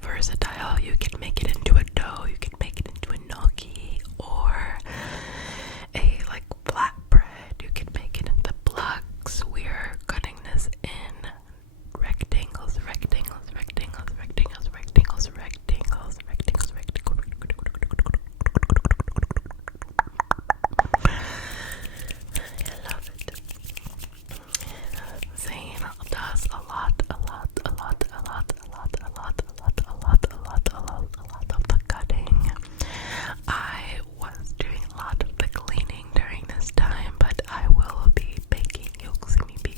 versatile. You can make it into a dough, you can make it into a gnocchi or a like flatbread. You can make it into plugs. We're cutting this in rectangles, rectangles, rectangles, rectangles, rectangles, rectangles, rectangles, rectangles. I love it. Zane does a lot of the cutting. I was doing a lot of the cleaning during this time, but I will be baking. You'll see me be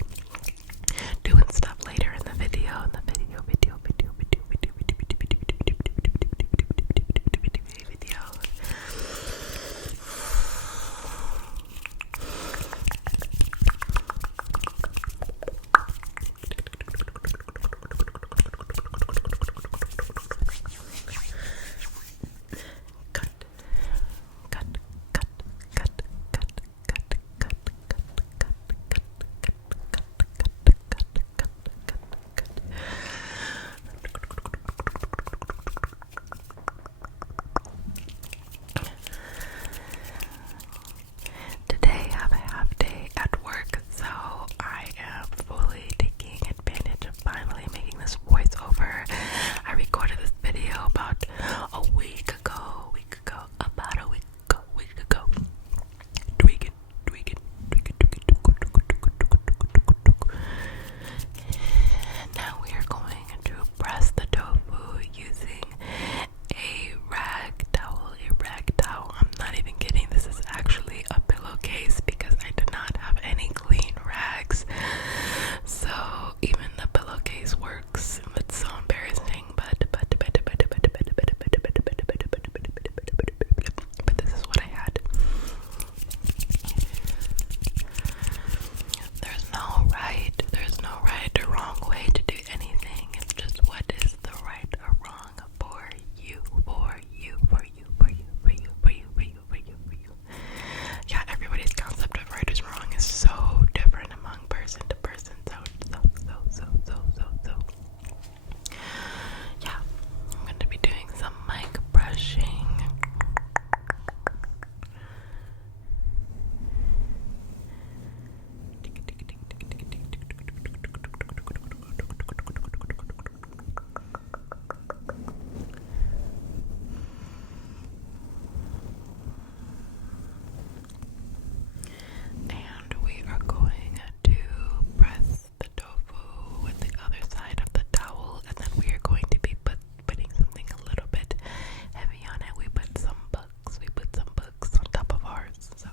doing stuff later in the video. Today I have a half day at work, so I am fully taking advantage of finally making this voiceover. I recorded this video about a week ago, about a week ago. Tweak it. Now we are going to press the tofu using a rag towel. I'm not even kidding. This is actually a pillowcase because I did not have any clean rags. So even the pillowcase works. It's so embarrassing, but this is what I had. There's no right or wrong way to do anything. It's just what is the right or wrong for you. Yeah, everybody's concept of right is wrong is so different among person to person. So. Yeah, I'm going to be doing some mic brushing. And we are going to press the tofu with the other side of the towel, and then we are going to be putting something a little bit heavy on it. We put some books on top of ours. So,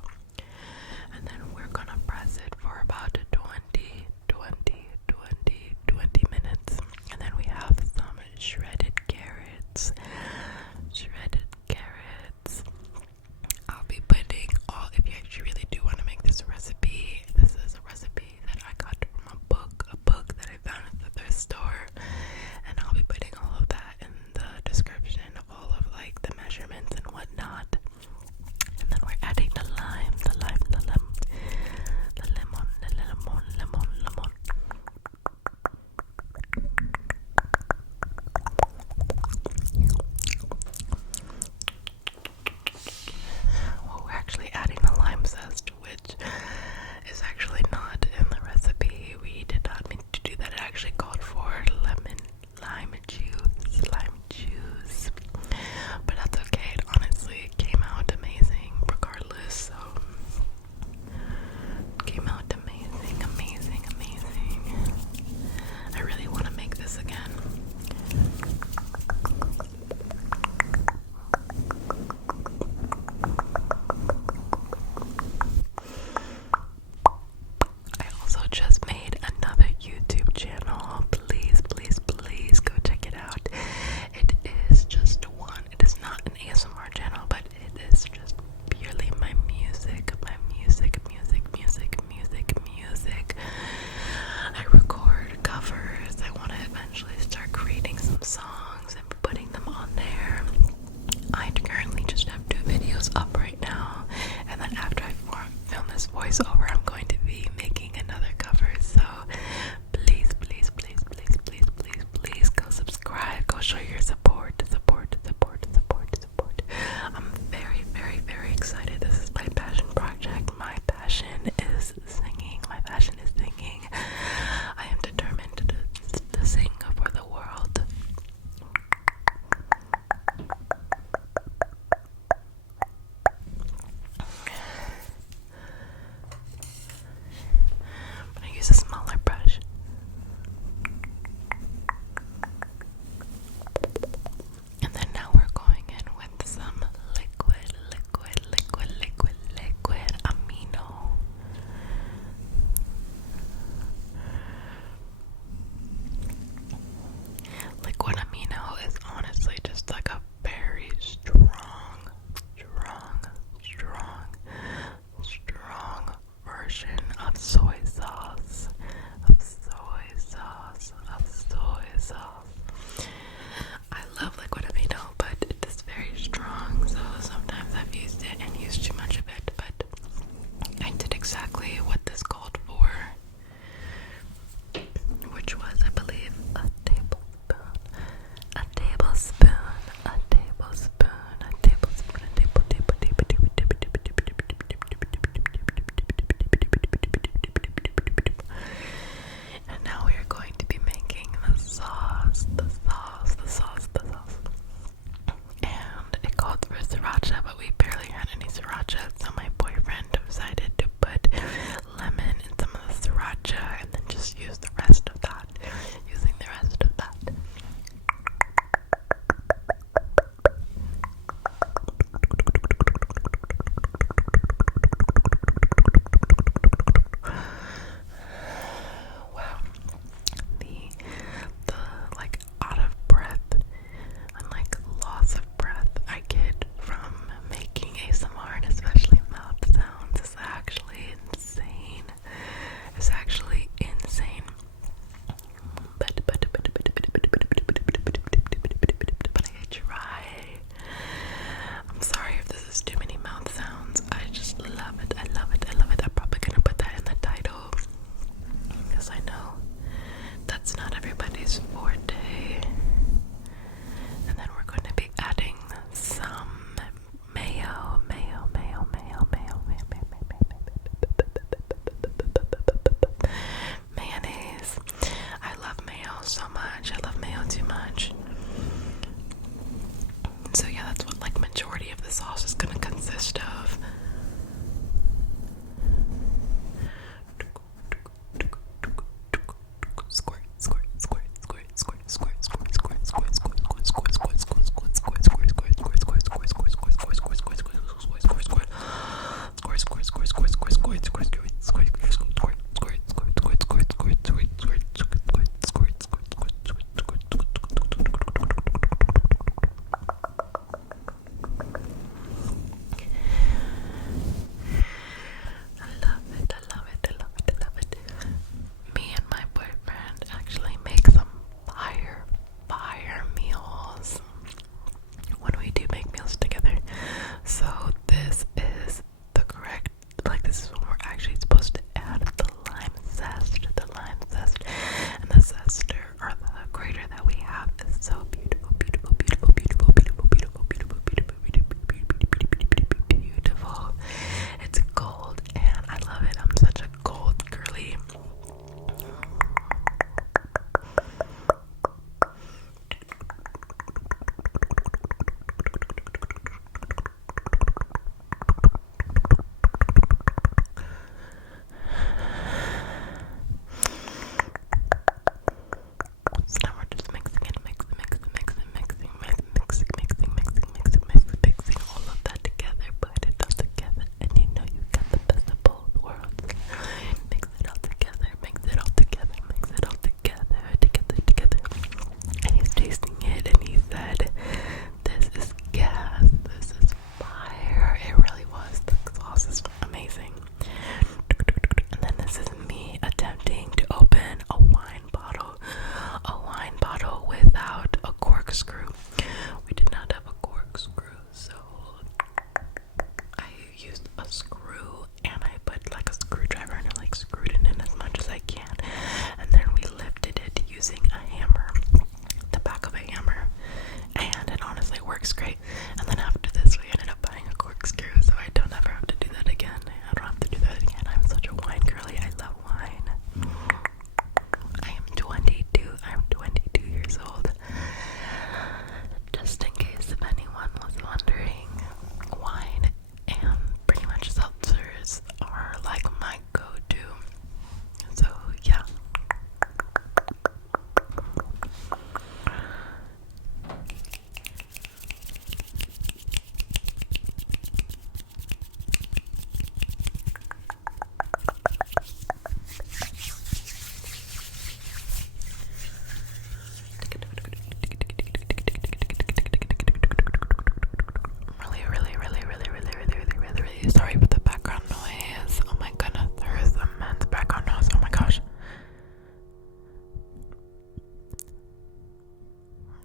and then we're gonna press it for about 20 minutes, and then we have some shredded carrots. I'll be putting all, if you actually really do want to make this recipe, this is a recipe that I got from a book that I found at the thrift store, and I'll be putting all of that in the description, all of like the measurements and whatnot. And then we're adding the lemon. Well, we're actually adding the lime zest, which is actually not in the recipe. We did not mean to do that. It actually called for lime juice. But that's okay. It honestly came out amazing regardless. So it came out amazing. I really want to make this again. I also just made another YouTube channel. Please go check it out. It is just one. It is not an ASMR channel, but it is just purely my music. I record covers. I want to eventually start creating some songs and putting them on there. I currently just have 2 videos up right now, and then after I film this voiceover, I'm going to be making another cover. So please go subscribe, go show your works great. And then after this, we ended up buying a corkscrew, so I don't ever have to do that again. I don't have to do that again. I'm such a wine girly. I love wine. I am 22. I'm 22 years old. Just in case if anyone was wondering, wine and pretty much seltzers are like my go-to. So yeah. Really sorry for the background noise. Oh my goodness, there is immense background noise. Oh my gosh.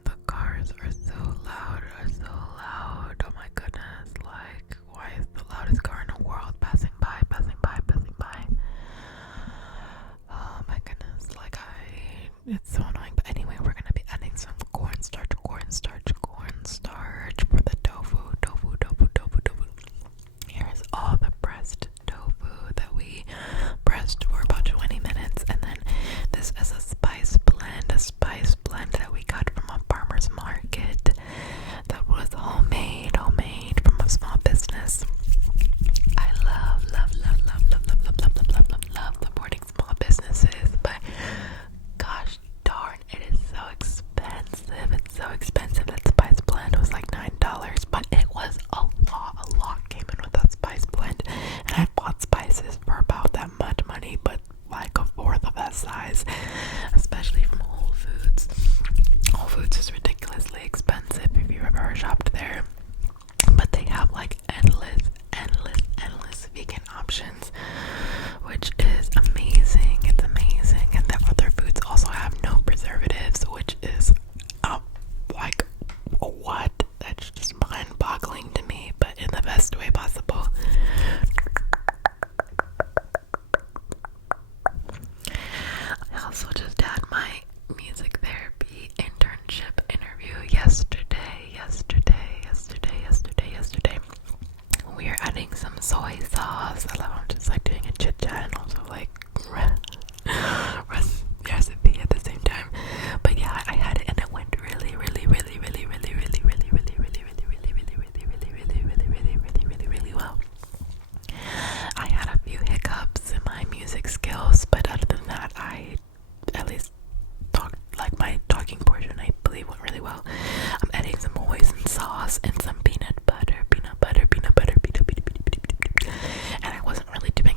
The cars are so loud, Oh my goodness, like, why is the loudest car in the world passing by? Oh my goodness, like it's so annoying. But anyway, we're gonna be adding some cornstarch for the tofu. Here's all the pressed tofu that we pressed for about 20 minutes, and then this is a spice blend that we got from a farmer's market that was homemade from a small business. I love supporting small businesses, but gosh darn, it is so expensive. It's so expensive. That spice blend was like $9, but it was a lot came in with that spice blend, and I bought spices for about that much money, but like a fourth of that size, especially from Whole Foods. Whole Foods is ridiculously expensive if you've ever shopped there, but they have like endless vegan options, which is amazing. It's amazing. And the other foods also have no preservatives, which is like what? That's just mind-boggling to me, but in the best way possible. I also just had my music therapy internship interview yesterday. We are adding some soy sauce. I love how I'm just like doing a chit chat and also like recipe at the same time. But yeah, I had it and it went really well. I had a few hiccups in my music skills, but other than that, I at least talked, like my talking portion, I believe went really well. I'm adding some hoisin sauce and some peanut butter, and I wasn't really doing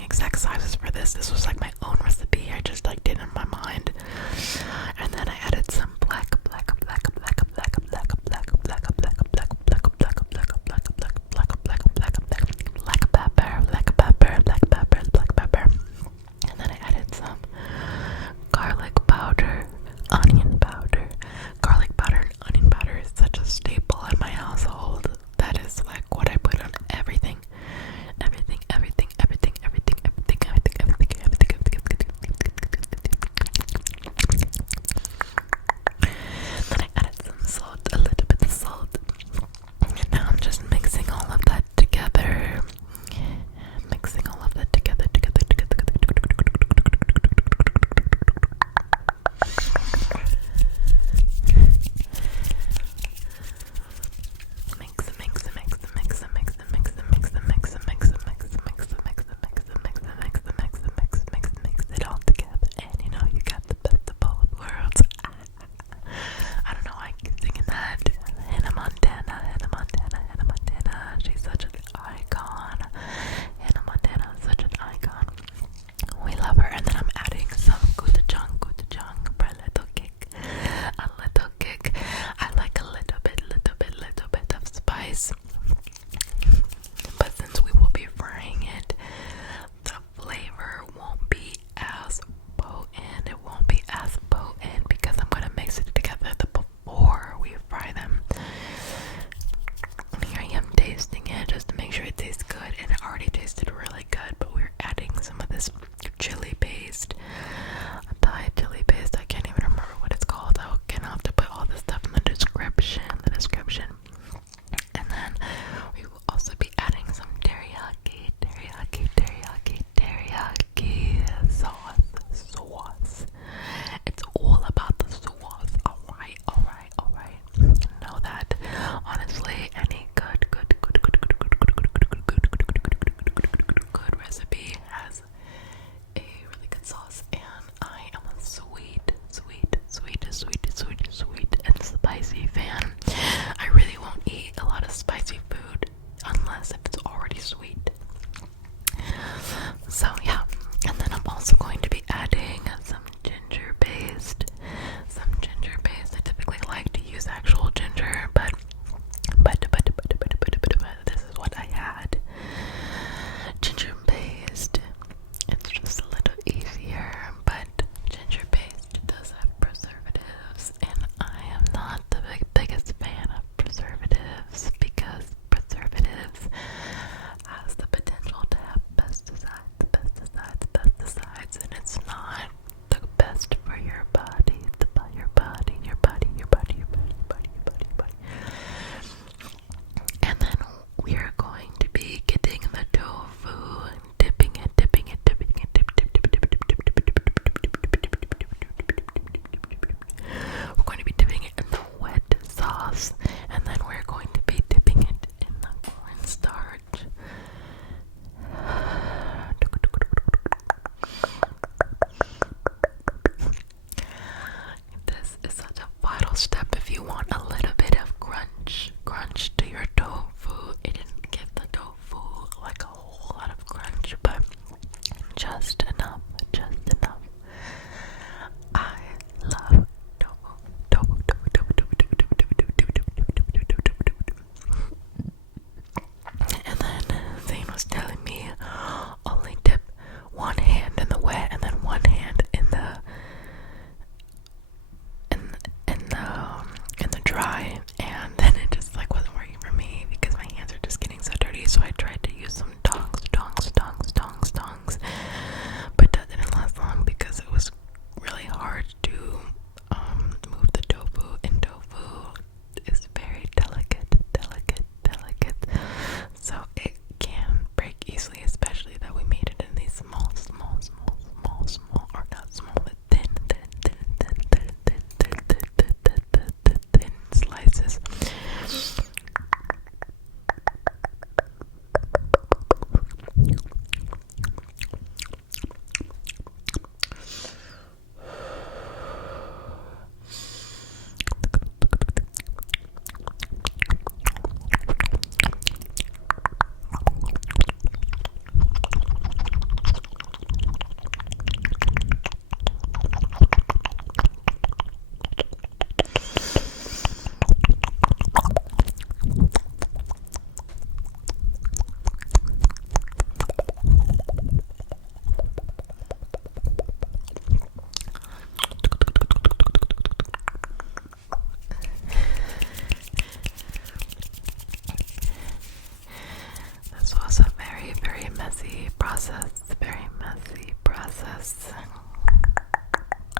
messy process. Very messy process.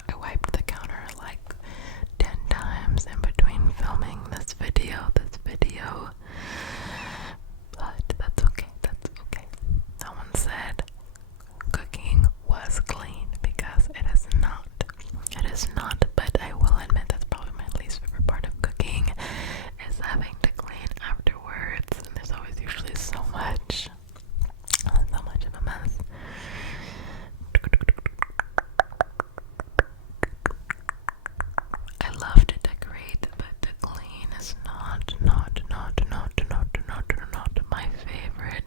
I wiped the counter like 10 times in between filming this video. But that's okay. That's okay. No one said cooking was clean because it is not. It is not, but I will admit that's probably my least favorite part of cooking is having to clean afterwards. And there's always usually so much of a mess. I love to decorate, but to clean is not my favorite.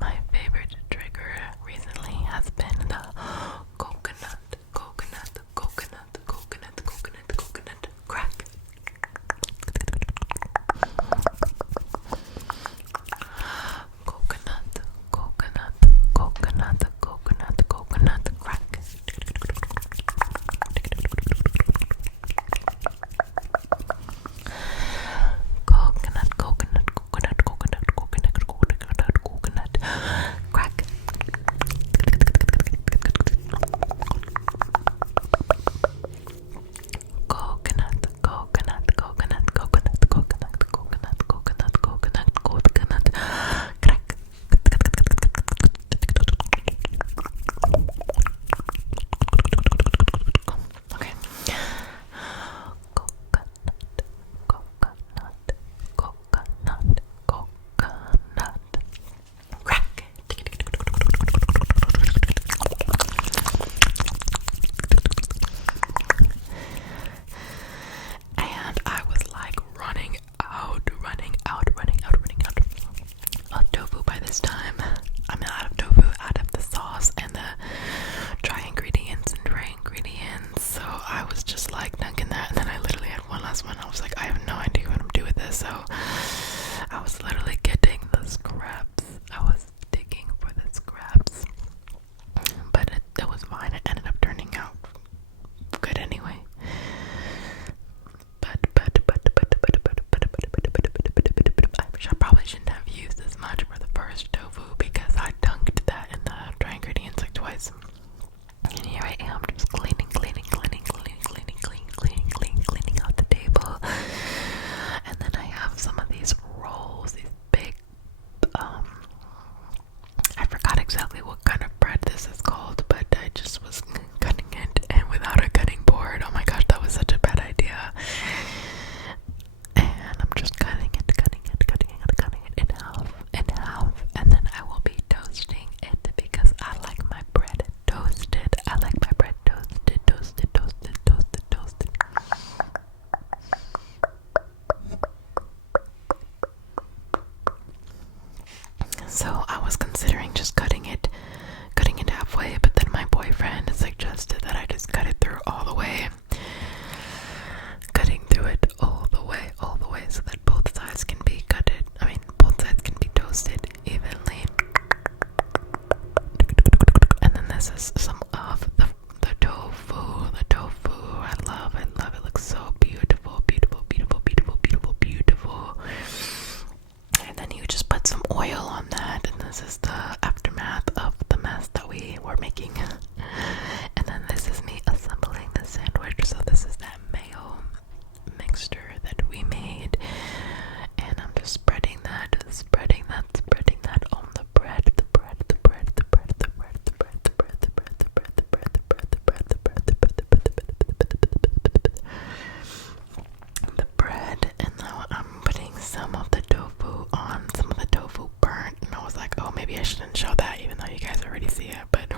My favorite trigger recently has been the coconut crack. Coconut crack. Coconut crack. Coconut crack. Okay. Coconut crack. And I was like running out of tofu by this time. I'm out of tofu, out of the sauce and the dry ingredients. So I was just like dunking that, and then I literally had one last one. I was like, I have no idea what I'm doing with this. So I was literally getting the scraps. I was digging for the scraps. But it was fine. It ended up turning out good anyway. I probably shouldn't have used as much for the first tofu because I dunked that in the dry ingredients like twice. And here I am just cleaning out the table. And then I have some of these rolls, these big, I forgot exactly what kind of bread this is called, but I just was cutting it and without a cutting board. Oh my gosh, that was such a bad idea. And I'm just cutting it in half, and then I will be toasting it because I like my bread toasted. Toasted. So I was considering just cutting it halfway, but then my boyfriend suggested that I just cut it through all the way. Cutting through it all the way, so that both sides can be toasted evenly. And then this is some of the tofu. I love it. It looks so beautiful. And then you just put some oil on that, and this is the aftermath of the mess that we were making. And then this is me assembling the sandwich. So this is that mayo mixture that we made, and I'm just spreading that on the bread. And now I'm putting some of the tofu on. Some of the tofu burnt, and I was like, oh, maybe I shouldn't show that, even though you guys already see it. But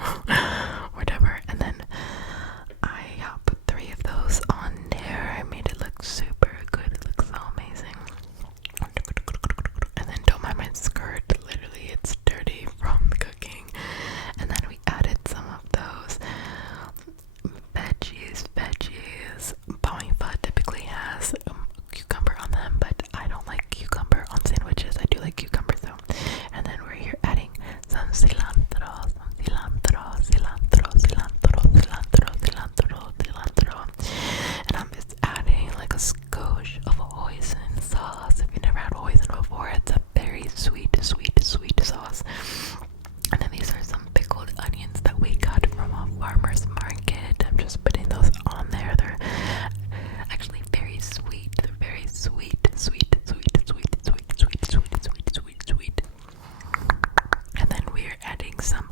adding some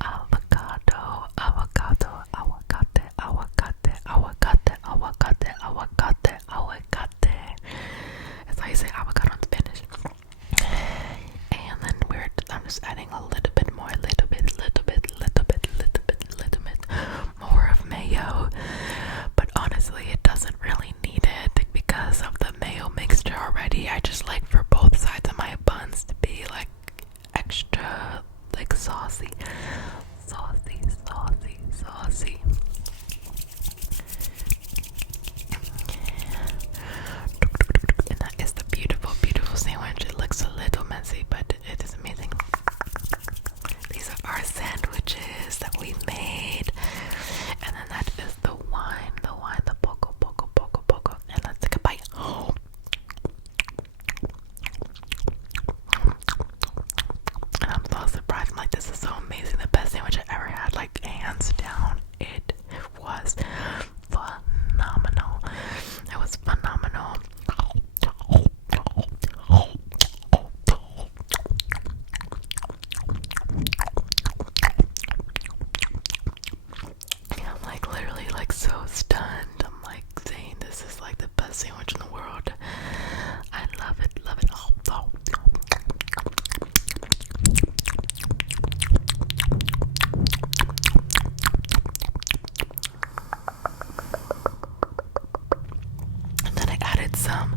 avocado, avocado, aguacate, aguacate, aguacate, aguacate, aguacate, aguacate. That's how you say avocado in Spanish. And then I'm just adding a little bit more, little bit more of mayo. But honestly, it doesn't really need it because of the mayo mixture already. I just like for both sides of my buns to be like extra like saucy. And that is the beautiful, beautiful sandwich. It looks a little messy, but it is amazing. These are our sandwiches that we made. And then that is the wine, the poco. And let's take a bite. And I'm so surprised. I'm like, this is so amazing. The best sandwich I ever had, like hands down. It was phenomenal. It was phenomenal. I'm like literally like so stunned. I'm like saying this is like the best sandwich in the world. I love it. And then I added some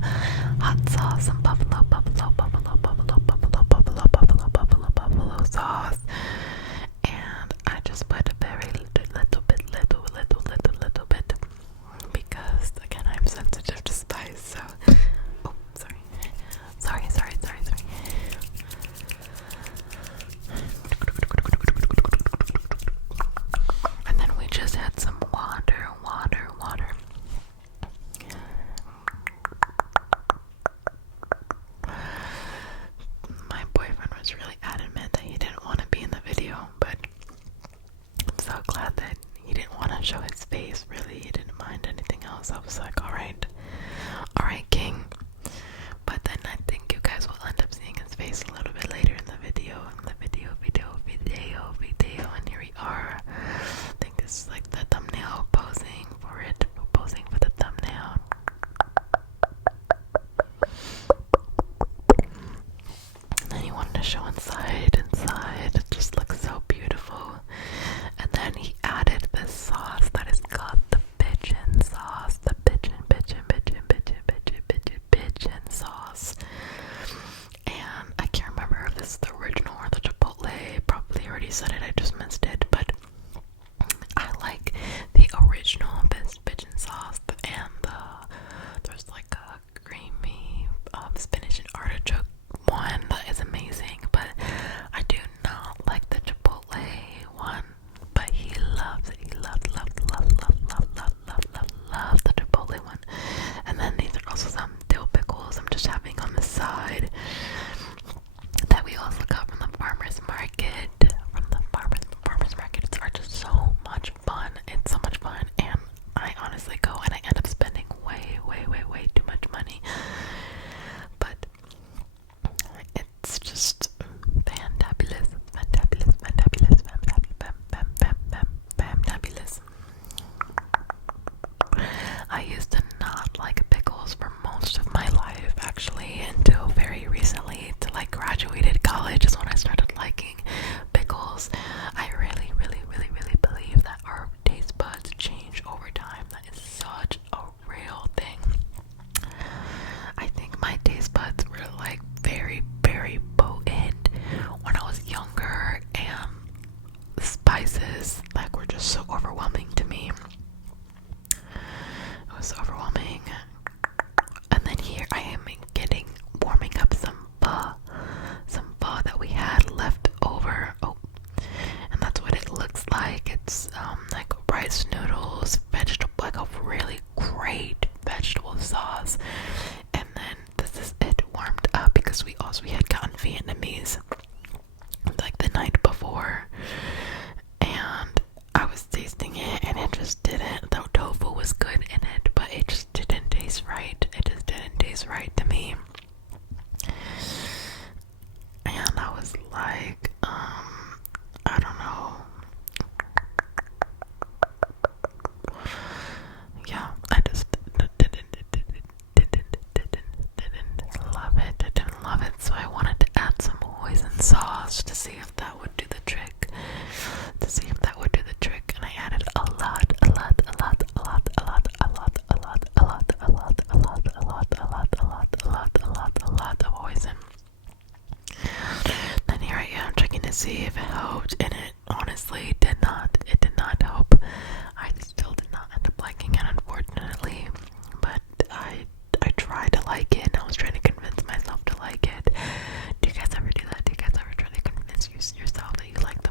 hot sauce, some buffalo sauce. And I just put a very little bit because again I'm sensitive to spice. So, oh, sorry. And then we just had some water. My boyfriend was really adamant that he didn't want to be in the video, but I'm so glad that he didn't want to show his face. Really, he didn't mind anything else. I was like, all right, King. But then I think you guys will end up seeing his face a little bit later in the video. And here we are. I think this is like the thumbnail, posing for the thumbnail. And then he wanted to show inside. It just looks so beautiful. And then he added this sauce that is called the pigeon sauce. The pigeon sauce. And I can't remember if this is the original or the chipotle. Probably already said it, I just missed it. But I like the original pigeon sauce, and there's like a creamy spinach and artichoke one that is amazing. But I do not like the chipotle one. But he loves it. He loves the chipotle one. And then these are also some dill pickles I'm just having on the side that we also got from the farmer's market. It's just so much fun. It's so much fun, and I honestly go and I end up spending way too much money. But it's just fantabulous. I used to not like pickles for most of my life, actually, until very recently. Till I graduated college is when I started liking pickles. I really believe that our taste buds change over time. That is such a real thing. I think my taste buds were like very potent when I was younger, and spices like were just so overwhelming to me. It was overwhelming. And then here I am warming up some pho that we had left over. Oh, and that's what it looks like. It's like rice noodles, vegetable, like a really great vegetable sauce. And then this is it warmed up because we had gotten Vietnamese like the night before, and I was tasting it and it just didn't. The tofu was good in it, but it just didn't taste right. It just didn't taste right to me. And I was like, see if it helped, and it honestly did not. It did not help. I still did not end up liking it, unfortunately. But I tried to like it, and I was trying to convince myself to like it. Do you guys ever do that? Do you guys ever try to convince yourself that you like